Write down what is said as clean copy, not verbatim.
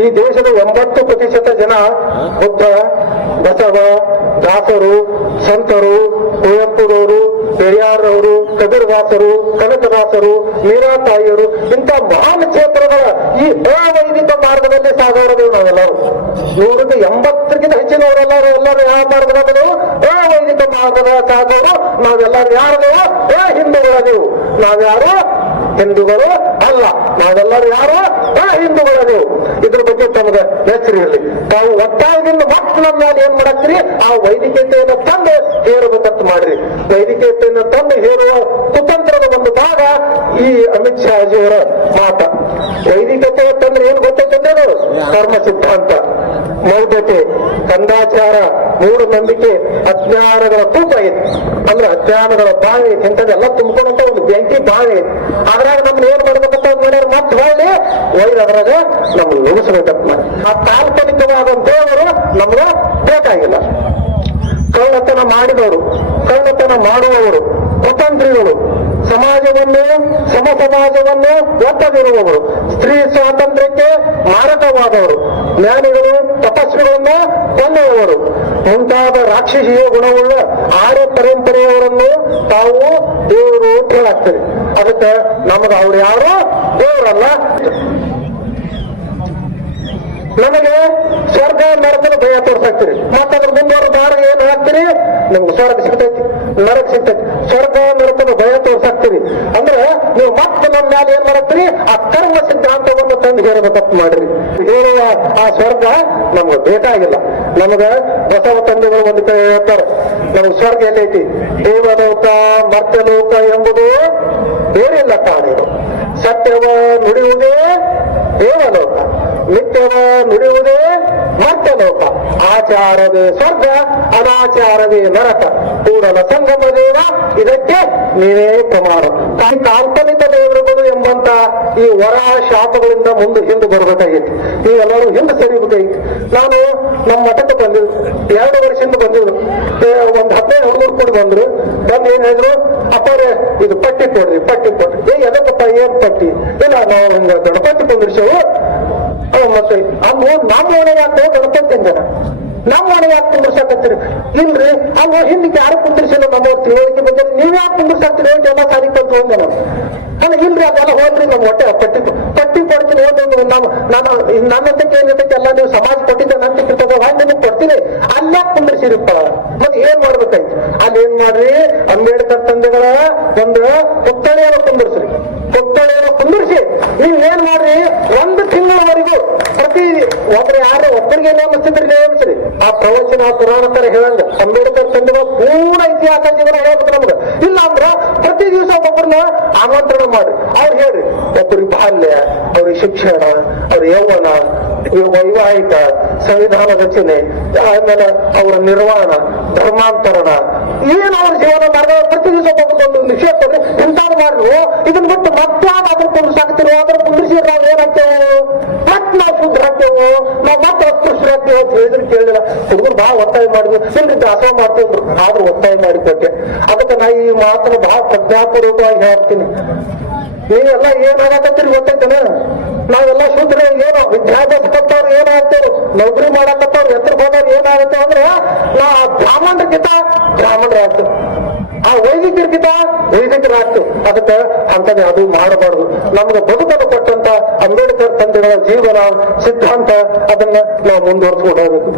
ಈ ದೇಶದ 80% ಜನ ಬುದ್ಧ, ಬಸವ, ದಾಸರು, ಸಂತರು, ಕುವೆಂಪುರವರು, ಪೆರಿಯಾರವರು, ಕಬೀರದಾಸರು, ಕನಕದಾಸರು, ಮೀರಾತಾಯಿಯರು ಇಂಥ ಮಹಾನ್ ಕ್ಷೇತ್ರಗಳ ಈ ಅವೈದಿಕ ಮಾರ್ಗದಲ್ಲಿ ಸಾಗೋರದೇವು ನಾವೆಲ್ಲರೂ. 180ಕ್ಕಿಂತ ಹೆಚ್ಚಿನವರೆಲ್ಲರೂ ಯಾವ ಮಾರ್ಗದವರು? ಅವೈದಿಕ ಮಾರ್ಗದ ಸಾಗೋರು ನಾವೆಲ್ಲರೂ. ಯಾರು? ಹಿಂದೂಗಳದೇವು. ನಾವ್ಯಾರು? ಹಿಂದೂಗಳು ಅಲ್ಲ. ನಾವೆಲ್ಲರೂ ಯಾರು? ಹಿಂದೂಗಳದೇವು. ಇದ್ರ ಬಗ್ಗೆ ತಮಗೆ ಎಚ್ಚರ ಇರಲಿ. ತಾವು ಒತ್ತಾಯದಿಂದ ಮತ್ತೆ ನಮ್ಮ ಮೇಲೆ ಏನ್ ಮಾಡತ್ತೀರಿ? ಆ ವೈದಿಕತೆಯನ್ನು ತಂದು ಹೇರುವುದಕ್ಕೆ ಮಾಡ್ರಿ. ವೈದಿಕತೆಯನ್ನು ತಂದು ಹೇರುವ ಕುತಂತ್ರದ ಒಂದು ಭಾಗ ಈ ಅಮಿತ್ ಶಾಜಿಯವರ ಮಾತ. ವೈದಿಕತೆ ತಂದ್ರೆ ಏನ್ ಗೊತ್ತೈತಂದ್ರೆ ಕರ್ಮ ಸಿದ್ಧಾಂತ, ಮೌಢ್ಯತೆ, ಕಂದಾಚಾರ, ಮೂಢನಂಬಿಕೆ, ಅಜ್ಞಾನಗಳ ತೂಕ ಐತಿ. ಅಂದ್ರೆ ಅಜ್ಞಾನಗಳ ಬಾವಿ ಇಂಥದ್ದೆಲ್ಲ ತುಂಬಿಕೊಂಡಂತ ಒಂದು ಬೆಂಕಿ ಬಾವಿ. ಅದ್ರಾಗ ನಮ್ಗೆ ಏನ್ ಮಾಡ್ಬೇಕಂತ ಮಾಡ್ಯಾರ ಮತ್ತೆ ಹೊಳ್ಳಿ ಒಯ್ದು ಅದ್ರಾಗ ನಮ್ಗೆ ನುಗ್ಗಿಸ್ಬೇಕಂತ ಮಾಡಿ. ಆ ಕಾಲ್ಪನಿಕವಾದ ದೇವರು ನಮ್ಗ ಬೇಕಾಗಿಲ್ಲ. ಕಳ್ಳತನ ಮಾಡಿದವರು, ಕಳ್ಳತನ ಮಾಡುವವರು, ಕುತಂತ್ರಿಗಳು, ಸಮಾಜವನ್ನು ಸಮ ಸಮಾಜವನ್ನು ಒತ್ತದಿರುವವರು, ಸ್ತ್ರೀ ಸ್ವಾತಂತ್ರ್ಯಕ್ಕೆ ಮಾರಕವಾದವರು, ಜ್ಞಾನಿಗಳು ತಪಸ್ವಿಗಳನ್ನು ಕೊಂದವರು ಮುಂತಾದ ರಾಕ್ಷಸೀಯ ಗುಣವುಳ್ಳ ಆರ್ಯ ಪರಂಪರೆಯವರನ್ನು ತಾವು ದೇವರು ಅಂತ ಹೇಳಾಗ್ತದೆ. ಅದಕ್ಕೆ ನಮಗೆ ಅವ್ರು ಯಾರು ದೇವರಲ್ಲ. ನಮಗೆ ಸ್ವರ್ಗ ನರಕದ ಭಯ ತೋರ್ಸಾಕ್ತಿರಿ. ಮತ್ತದ್ರ ಮುಂದುವರೆದ ದಾರ ಏನ್ ಹಾಕ್ತಿರಿ? ನಮ್ಗೆ ಸ್ವರ್ಗ ಸಿಗ್ತೈತಿ, ನರಕ ಸಿಗ್ತೈತಿ. ಸ್ವರ್ಗ ನರಕದ ಭಯ ತೋರ್ಸಾಕ್ತಿರಿ ಅಂದ್ರೆ ನೀವು ಮತ್ತೆ ನಮ್ಮ ಮ್ಯಾಲೆ ಏನ್ ಮಾಡತ್ತೀರಿ? ಆ ಕರ್ಮ ಸಿದ್ಧಾಂತವನ್ನು ತಂದು ಹೇರಬೇಕಪ್ಪ ಮಾಡ್ರಿ. ಹೇಳುವ ಆ ಸ್ವರ್ಗ ನಮ್ಗೆ ಬೇಕಾಗಿಲ್ಲ. ನಮಗ ಬಸವ ತಂದೆಗಳು ಒಂದು ಕಡೆ ಹೇಳ್ತಾರೆ, ನಮ್ಗೆ ಸ್ವರ್ಗ ಎಲ್ಲೈತಿ? ದೇವಲೋಕ ಮರ್ತ್ಯಲೋಕ ಎಂಬುದು ಬೇರೆಲ್ಲ ಕಾಣಿರು. ಸತ್ಯವ ನುಡಿಯುವುದೇ ದೇವಲೋಕ, ನಿತ್ಯವ ನುಡಿಯುವುದೇ ಮರ್ತ್ಯಲೋಕ. ಆಚಾರವೇ ಸ್ವರ್ಗ, ಅನಾಚಾರವೇ ನರಕ. ಕೂಡಲ ಸಂಗಮ ದೇವ, ಇದಕ್ಕೆ ನೀವೇ ಪ್ರಮಾಣ. ಕಾಲ್ಪನಿಕ ದೇವರುಗಳು ಎಂಬಂತ ಈ ವರ ಶಾಪಗಳಿಂದ ಮುಂದೆ ಹಿಂದೆ ಬರಬೇಕಾಗಿತ್ತು. ನೀವೆಲ್ಲರೂ ಹಿಂದೆ ಸರಿಬೇಕಾಗಿತ್ತು. ನಾನು ನಮ್ಮ ಮಠಕ್ಕೆ ಬಂದಿದ್ದು 2 ವರ್ಷದಿಂದ ಬಂದಿದ್ರು. ಒಂದು 15 ಹುಡುಗರು ಕೂಡ ಬಂದ್ರು. ಬಂದು ಏನ್ ಹೇಳಿದ್ರು? ಅಪ್ಪರೇ ಇದು ಪಟ್ಟಿ ಕೊಡ್ರಿ, ಪಟ್ಟಿ ಕೊಡ್ರಿ. ಎದಕ್ಕಪ್ಪ ಏನ್ ಪಟ್ಟಿ? ಇಲ್ಲ ನಾವು ಹಿಂಗ ಗಣಪತಿ ಕುಂದಿರ್ಸೇವು. ಮತ್ತೆ ಅಲ್ವ ನಮ್ಮ ಒಣಗೆ ಆಗ್ತೇವೆ ಗಣಪತಿ ಜನ ನಮ್ಮ ಒಣಗೆ ಯಾಕೆ ಕುಂದಿರ್ಸಾಕತ್ತೀರಿ? ಇಲ್ರಿ ಅಲ್ವ ಹಿಂದಕ್ಕೆ ಯಾರು ಕುಂದಿರ್ಸಿಲ್ಲ ನಮ್ಮವ್ರ ತಿಳುವಳಿಕೆ ಬಗ್ಗೆ. ನೀವ್ ಯಾಕೆ ಕುಂದಿರ್ಸಾಕ್ತೀರಿ? ಹೋಗಿ ಎಲ್ಲ ಸಾರಿ ಕಲ್ತು ಹೋದ ನಾವು ಅಲ್ಲ. ಇಲ್ರಿ ಅದೆಲ್ಲ ಹೋದ್ರಿ ನಮ್ಮ ಹೊಟ್ಟೆ ಪಟ್ಟಿ ಕೊಡ್ತೀನಿ ಹೋದ. ನಾನು ನನ್ನಂತಕ್ಕೆ ಏನಂತಕ್ಕೆ ಎಲ್ಲ ನೀವು ಸಮಾಜ ಕೊಟ್ಟಿದ್ದ ನಂತ ನಿಮಗೆ ಕೊಡ್ತೀನಿ. ಅಲ್ಲೇ ಕುಂದಿರ್ಸಿರಿಪ್ಪ. ಮತ್ತೆ ಏನ್ ಮಾಡ್ಬೇಕಾಯ್ತು? ಅಲ್ಲಿ ಏನ್ ಮಾಡ್ರಿ? ಅಂಬೇಡ್ಕರ್ ತಂದೆಗಳ ಒಂದು ಪುತ್ಥಳಿಯನ್ನು ಕುಂದಿರ್ಸ್ರಿ. ಪುತ್ಥಳಿಯನ್ನು ಕುಂದಿರ್ಸಿ ನೀವ್ ಏನ್ ಮಾಡ್ರಿ? 1 ತಿಂಗಳವರೆಗೂ ಪ್ರತಿ ಒಬ್ಬರಿಗೆ ನೇಮಿಸಿದ್ರಿ ನೇಮಿಸ್ರಿ. ಆ ಪ್ರವಚನ ಪುರಾಣ ತರ ಹೇಳಂಗ ಅಂಬೇಡ್ಕರ್ ತಂದೆಗಳ ಪೂರ್ಣ ಇತಿಹಾಸ ಜೀವನ ಹೇಳ್ಬೇಕು ನಮ್ಗೆ. ಇಲ್ಲ ಅಂದ್ರ ಪ್ರತಿ ದಿವಸ ಒಬ್ಬರನ್ನ ಆಮಂತ್ರಣ ಮಾಡ್ರಿ. ಅವ್ರು ಹೇಳ್ರಿ, ಒಬ್ಬರಿಗೆ ಬಾಲ್ಯ, ಅವ್ರಿಗೆ ಶಿಕ್ಷಣ, ಅವ್ರ ಯೌವನ, ವೈವಾಹಿಕ, ಸಂವಿಧಾನ ರಚನೆ, ಆಮೇಲೆ ಅವರ ನಿರ್ವಹಣ, ಧರ್ಮಾಂತರಣ, ಏನು ಅವ್ರ ಜೀವನ ಮಾಡಿದ ಪ್ರತಿ ದಿವಸ ಒಬ್ಬೊಂದು ವಿಷಯ ಕೊಡ್ರಿ. ಇಂಥವ್ರು ಮಾಡ್ರು. ಇದನ್ನ ಬಿಟ್ಟು ಮತ್ತೆ ಅದ್ರ ಕುಂದಿರ್ಸಾಕ್ತಿರೋ, ಅದ್ರ ಕುಂದಿರ್ಸಿದ್ರೆ ನಾವು ಏನಾಗ್ತೇವೆ? ಮತ್ತೆ ನಾವು ಶುದ್ಧ ಹಾಕ್ತೇವೆ, ನಾವು ಮತ್ತೆ ಅಸ್ಪೃಶ್ಯರಾಗ್ತೇವೆ ಅಂತ ಹೇಳಿದ್ರೆ ಕೇಳಿಲ್ಲ. ಹುಡುಗರು ಬಹಳ ಒತ್ತಾಯ ಮಾಡಿದ್ರು. ಇಲ್ರಿ ದಾಸೋಹ ಮಾಡ್ತಿದ್ರು, ಆದ್ರೂ ಒತ್ತಾಯ ಮಾಡಿಕೊಟ್ಟೆ. ಅದಕ್ಕೆ ನಾ ಈ ಮಾತನ್ನು ಬಹಳ ಪ್ರಜ್ಞಾಪೂರ್ವಕವಾಗಿ ಹೇಳ್ತೀನಿ. ನೀವೆಲ್ಲ ಏನಾಗತ್ತೀರಿ ಗೊತ್ತೈತೇನ? ನಾವೆಲ್ಲ ಶೂದ್ರೇ. ಏನೋ ವಿದ್ಯಾಭ್ಯಾಸ ಕತ್ತವ್ರು ಏನಾಗ್ತೇವೆ, ನೌಕರಿ ಮಾಡಕತ್ತವ್ರು ಎತ್ತರ ಹೋದವ್ರು ಏನಾಗತ್ತೇವೆ ಅಂದ್ರೆ ನಾ ಬ್ರಾಹ್ಮಣರಿಗಿಂತ ಬ್ರಾಹ್ಮಣರಾಗ್ತೇವೆ, ಆ ವೈದಿಕರಿಗಿಂತ ವೈದಿಕರಾಗ್ತೇವೆ. ಅದಕ್ಕೆ ಅಂತದೇ ಅದು ಮಾಡಬಾರ್ದು. ನಮ್ಗೆ ಬದುಕನ್ನು ಕೊಟ್ಟಂತ ಅಂಬೇಡ್ಕರ್ ತಂದೆಗಳ ಜೀವನ ಸಿದ್ಧಾಂತ ಅದನ್ನ ನಾವು ಮುಂದುವರಿಸ್ಕೊಂಡು ಹೋಗ್ಬೇಕು.